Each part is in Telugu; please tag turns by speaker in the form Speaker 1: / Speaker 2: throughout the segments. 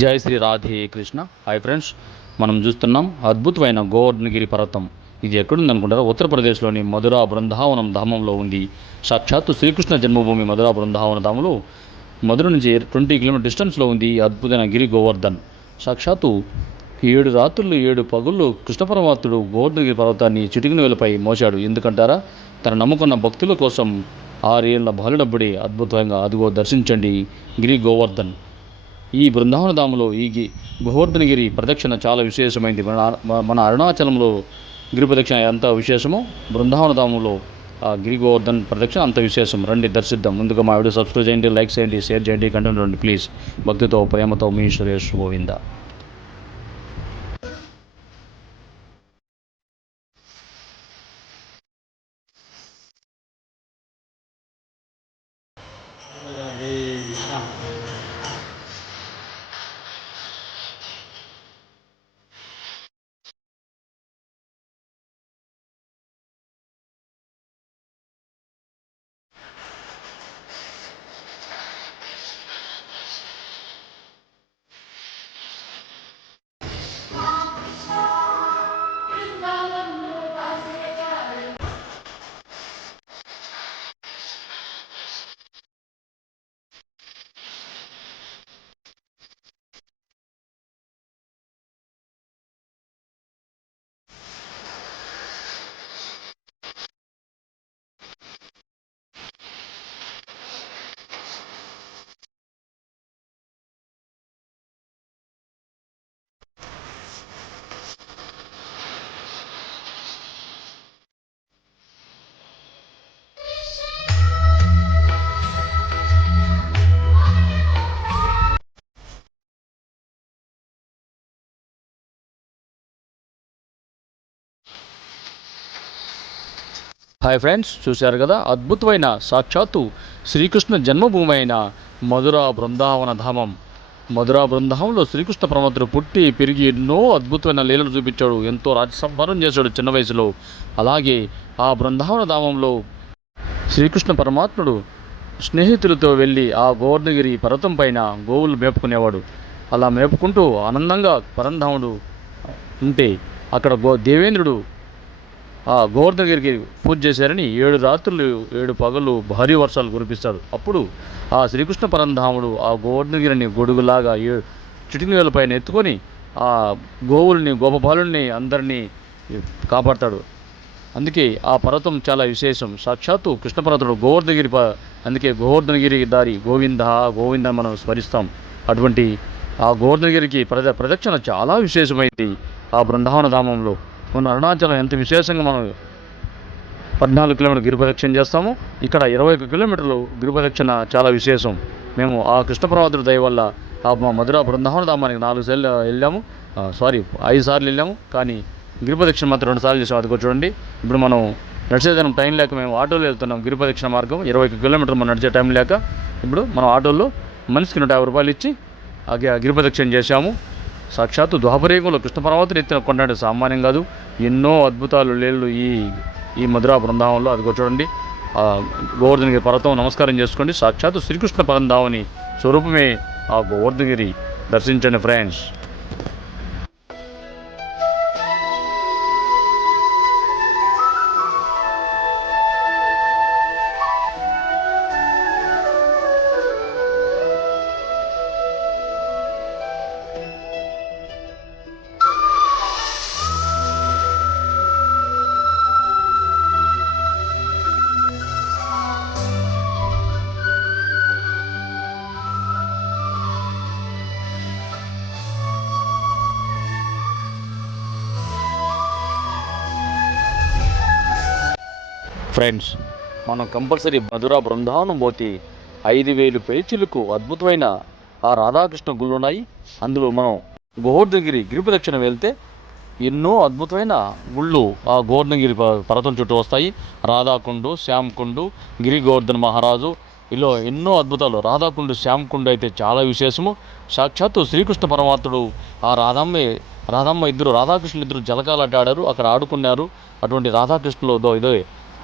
Speaker 1: జై శ్రీ రాధే కృష్ణ. హాయ్ ఫ్రెండ్స్ మనం చూస్తున్నాం అద్భుతమైన గోవర్ధనగిరి పర్వతం. ఇది ఎక్కడుంది అనుకుంటారా? ఉత్తరప్రదేశ్లోని మధురా బృందావనం ధామంలో ఉంది. సాక్షాత్తు శ్రీకృష్ణ జన్మభూమి మధురా బృందావన ధామంలో మధుర నుంచి ట్వంటీ కిలోమీటర్ డిస్టెన్స్లో ఉంది అద్భుతమైన గిరి గోవర్ధన్. సాక్షాత్తు ఏడు రాత్రులు ఏడు పగుళ్ళు కృష్ణ పరమాత్ముడు గోవర్ధనగిరి పర్వతాన్ని చిటికిన వేలపై మోశాడు. ఎందుకంటారా? తన నమ్ముకున్న భక్తుల కోసం ఆరేళ్ళ బాలుడబ్బడి అద్భుతంగా అదిగో దర్శించండి గిరి గోవర్ధన్. ఈ బృందావనధామంలో ఈ గి- గోవర్ధనగిరి ప్రదక్షిణ చాలా విశేషమైంది. మన మన అరుణాచలంలో గిరి ప్రదక్షిణ ఎంత విశేషమో బృందావన ధామంలో ఆ గిరి గోవర్ధన్ ప్రదక్షిణ అంత విశేషం. రండి దర్శిద్దాం. ముందుగా మా వీడియో సబ్స్క్రైబ్ చేయండి లైక్ చేయండి షేర్ చేయండి కంటెంట్ రండి ప్లీజ్. భక్తితో ప్రేమతో మీ సురేష్ గోవింద. హాయ్ ఫ్రెండ్స్ చూశారు కదా? అద్భుతమైన సాక్షాత్తు శ్రీకృష్ణ జన్మభూమి అయిన మధుర బృందావన ధామం. మధుర బృందావంలో శ్రీకృష్ణ పరమాత్ముడు పుట్టి పెరిగి ఎన్నో అద్భుతమైన లీలలు చూపించాడు ఎంతో రాజసంహారం చేశాడు చిన్న వయసులో. అలాగే ఆ బృందావన ధామంలో శ్రీకృష్ణ పరమాత్ముడు స్నేహితులతో వెళ్ళి ఆ గోవర్ధనగిరి పర్వతం పైన గోవులు మేపుకునేవాడు. అలా మేపుకుంటూ ఆనందంగా పరంధాముడు ఉంటే అక్కడ గో దేవేంద్రుడు ఆ గోవర్ధనగిరికి పూజ చేశారని ఏడు రాత్రులు ఏడు పగలు భారీ వర్షాలు కురిపిస్తారు. అప్పుడు ఆ శ్రీకృష్ణ పరంధాముడు ఆ గోవర్ధనగిరిని గొడుగులాగా ఏ చిటికల పైన ఎత్తుకొని ఆ గోవుల్ని గోపబాలుల్ని అందరినీ కాపాడతాడు. అందుకే ఆ పర్వతం చాలా విశేషం. సాక్షాత్తు కృష్ణ పర్వతుడు గోవర్ధనగిరి అందుకే గోవర్ధనగిరి దారి గోవింద గోవింద మనం స్మరిస్తాం. అటువంటి ఆ గోవర్ధనగిరికి ప్రద ప్రదక్షిణ చాలా విశేషమైంది ఆ బృందావన ధామంలో. మన అరుణాచలం ఎంత విశేషంగా మనం పద్నాలుగు కిలోమీటర్ గిరిప్రదక్షిణ చేస్తాము ఇక్కడ ఇరవై ఒక కిలోమీటర్లు గిరిప్రదక్షిణ చాలా విశేషం. మేము ఆ కృష్ణప్రవాదుడు దయ వల్ల మా మధుర బృందావన ధామానికి నాలుగు సార్లు వెళ్ళాము. సారీ ఐదు సార్లు వెళ్ళాము. కానీ గిరిప్రదక్షిణ మాత్రం రెండు సార్లు చేసాం. అది చూడండి. ఇప్పుడు మనం నడిచేదానికి టైం లేక మేము ఆటోలో వెళ్తున్నాం. గిరిప్రదక్షిణ మార్గం ఇరవై ఒక కిలోమీటర్లు మనం నడిచే టైం లేక. ఇప్పుడు మనం ఆటోలో మనిషికి నూట యాభై రూపాయలు ఇచ్చి ఆ చేశాము. సాక్షాత్తు ద్వాపరయుగంలో కృష్ణ పరమాత్ముని ఎత్తిన కొండ సామాన్యం కాదు. ఎన్నో అద్భుతాలు లేళ్ళు ఈ ఈ మధురా బృందావనంలో. అదిగో చూడండి. గోవర్ధనగిరి పర్వతం నమస్కారం చేసుకోండి. సాక్షాత్తు శ్రీకృష్ణ పరంధామని స్వరూపమే ఆ గోవర్ధనగిరి. దర్శించండి ఫ్రెండ్స్. ఫ్రెండ్స్ మనం కంపల్సరీ మధుర బృందావనం పోతే ఐదు వేలు పేచీలకు అద్భుతమైన ఆ రాధాకృష్ణ గుళ్ళు ఉన్నాయి. అందులో మనం గోవర్ధనగిరి గిరిపదక్షిణ వెళ్తే ఎన్నో అద్భుతమైన గుళ్ళు ఆ గోవర్ధనగిరి పర్వతం చుట్టూ వస్తాయి. రాధాకుండు శ్యామకుండు గిరిగోవర్ధన మహారాజు ఇలా ఎన్నో అద్భుతాలు. రాధాకుండు శ్యామకుండు అయితే చాలా విశేషము. సాక్షాత్తు శ్రీకృష్ణ పరమాత్ముడు ఆ రాధమ్మ రాధమ్మ ఇద్దరు రాధాకృష్ణులు ఇద్దరు జలకాలాట ఆడారు అక్కడ ఆడుకున్నారు. అటువంటి రాధాకృష్ణులు దో ఇదో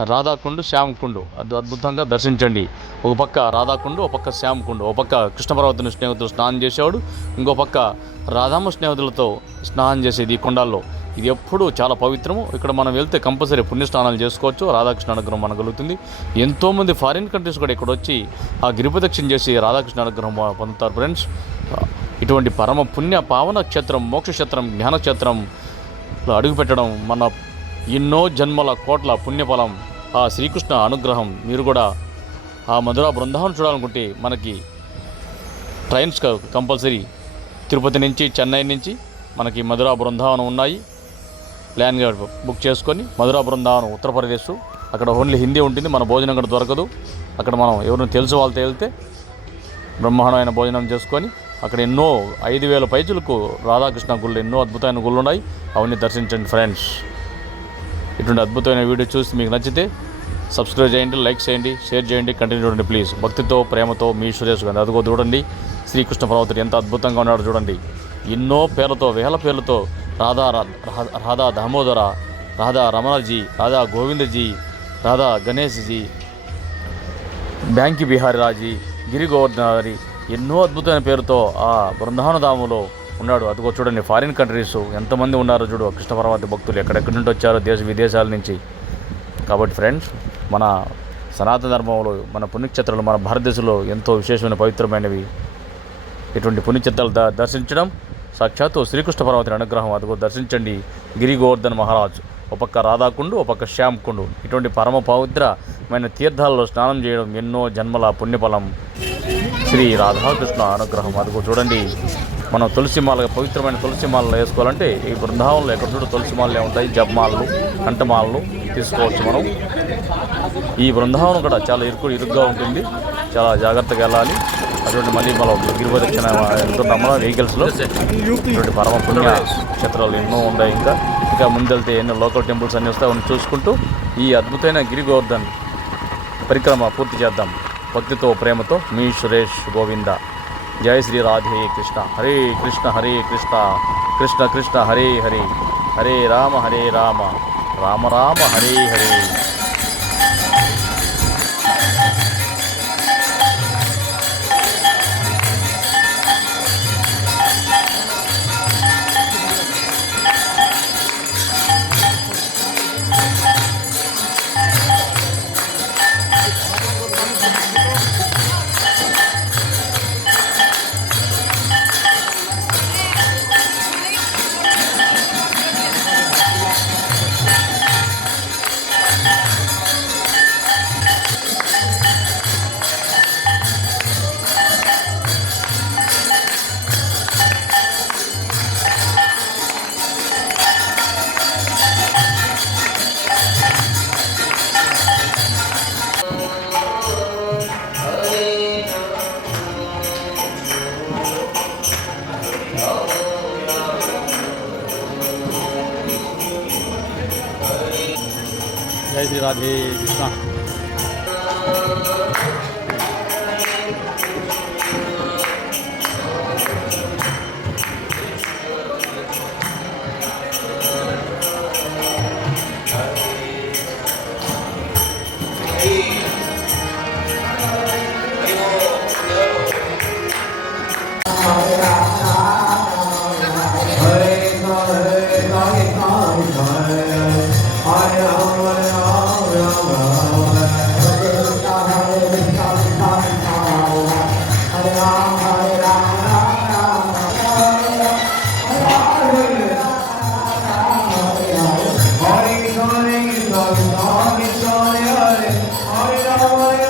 Speaker 1: రాధాకుండు శ్యామకుండు. అది అద్భుతంగా దర్శించండి. ఒక పక్క రాధాకుండు ఒక పక్క శ్యామకుండు. ఒక పక్క కృష్ణపర్వతుని స్నేహితులు స్నానం చేసేవాడు ఇంకో పక్క రాధామ స్నేహితులతో స్నానం చేసేది ఈ కొండల్లో. ఇది ఎప్పుడూ చాలా పవిత్రము. ఇక్కడ మనం వెళ్తే కంపల్సరీ పుణ్యస్నానాలు చేసుకోవచ్చు. రాధాకృష్ణ అనుగ్రహం మనకు కలుగుతుంది. ఎంతోమంది ఫారిన్ కంట్రీస్ కూడా ఇక్కడ వచ్చి ఆ గిరిప్రదక్షిణ చేసి రాధాకృష్ణ అనుగ్రహం పొందుతారు ఫ్రెండ్స్. ఇటువంటి పరమ పుణ్య పావన క్షేత్రం మోక్షక్షేత్రం జ్ఞానక్షేత్రం అడుగుపెట్టడం మన ఎన్నో జన్మల కోట్ల పుణ్యఫలం ఆ శ్రీకృష్ణ అనుగ్రహం. మీరు కూడా ఆ మధుర బృందావనం చూడాలనుకుంటే మనకి ట్రైన్స్ కంపల్సరీ. తిరుపతి నుంచి చెన్నై నుంచి మనకి మధుర బృందావనం ఉన్నాయి. ప్లాన్గా బుక్ చేసుకొని మధుర బృందావనం ఉత్తరప్రదేశ్. అక్కడ ఓన్లీ హిందీ ఉంటుంది మన భోజనం కూడా దొరకదు. అక్కడ మనం ఎవరిని తెలుసు వాళ్ళతో వెళ్తే బ్రహ్మాండమైన భోజనం చేసుకొని అక్కడ ఎన్నో ఐదు వేల పైచులకు రాధాకృష్ణ గుళ్ళు ఎన్నో అద్భుతమైన గుళ్ళు ఉన్నాయి. అవన్నీ దర్శించండి ఫ్రెండ్స్. ఇటువంటి అద్భుతమైన వీడియో చూసి మీకు నచ్చితే సబ్స్క్రైబ్ చేయండి లైక్ చేయండి షేర్ చేయండి కంటిన్యూ చూడండి ప్లీజ్. భక్తితో ప్రేమతో మీ సురేష్ గారు అదిగో చూడండి. శ్రీకృష్ణ పర్వతుడు ఎంత అద్భుతంగా ఉన్నాడు చూడండి. ఎన్నో పేర్లతో వేల పేర్లతో రాధా రాధా దామోదర రాధా రమణజీ రాధా గోవిందజీ రాధా గణేష్జీ బ్యాంకి బిహారీ రాజీ గిరి గోవర్ధనారి ఎన్నో అద్భుతమైన పేరుతో ఆ బృందావనధాములో ఉన్నాడు. అదిగో చూడండి ఫారిన్ కంట్రీస్ ఎంతమంది ఉన్నారో చూడు కృష్ణ పరమాత్మ భక్తులు ఎక్కడెక్కడి నుండి వచ్చారో దేశ విదేశాల నుంచి. కాబట్టి ఫ్రెండ్స్ మన సనాతన ధర్మంలో మన పుణ్యక్షేత్రాలు మన భారతదేశంలో ఎంతో విశేషమైన పవిత్రమైనవి. ఇటువంటి పుణ్యక్షేత్రాలు ద దర్శించడం సాక్షాత్తు శ్రీకృష్ణ పర్వతుని అనుగ్రహం. అదిగో దర్శించండి గిరి గోవర్ధన్ మహారాజ్. ఒక పక్క రాధాకుండు ఒక పక్క శ్యామ్ కుండు ఇటువంటి పరమ పవిత్రమైన తీర్థాల్లో స్నానం చేయడం ఎన్నో జన్మల పుణ్యఫలం. శ్రీ రాధాకృష్ణ అనుగ్రహం. అదిగో చూడండి. మనం తులసి మాల పవిత్రమైన తులసి మాలలో వేసుకోవాలంటే ఈ బృందావనంలో ఎక్కడ చూడు తులసి మాలలే ఉంటాయి జబ్మాలలు కంటమాలలు తీసుకోవచ్చు మనం. ఈ బృందావనం కూడా చాలా ఇరుకు ఇరుగ్గా ఉంటుంది. చాలా జాగ్రత్తగా వెళ్ళాలి. అటువంటి మళ్ళీ మనం గిరిప్రదక్షిణ వెళ్తున్నాం మనం వెహికల్స్లో? ఇటువంటి పరమ పుణ్య క్షేత్రాలు ఎన్నో ఉన్నాయి ఇంకా. ఇంకా ముందెళ్తే ఎన్నో లోకల్ టెంపుల్స్ అన్నీ వస్తాయి అవన్నీ చూసుకుంటూ ఈ అద్భుతమైన గిరి గోవర్ధన్ పరిక్రమ పూర్తి చేద్దాం. భక్తితో ప్రేమతో మీ సురేష్ గోవింద. जय श्री राधे कृष्णा। हरे कृष्ण, हरे कृष्णा। कृष्ण कृष्ण, हरे हरे। हरे राम हरे राम। राम राम, हरे हरे। జయ శ్రీ రాధే కృష్ణ Bye.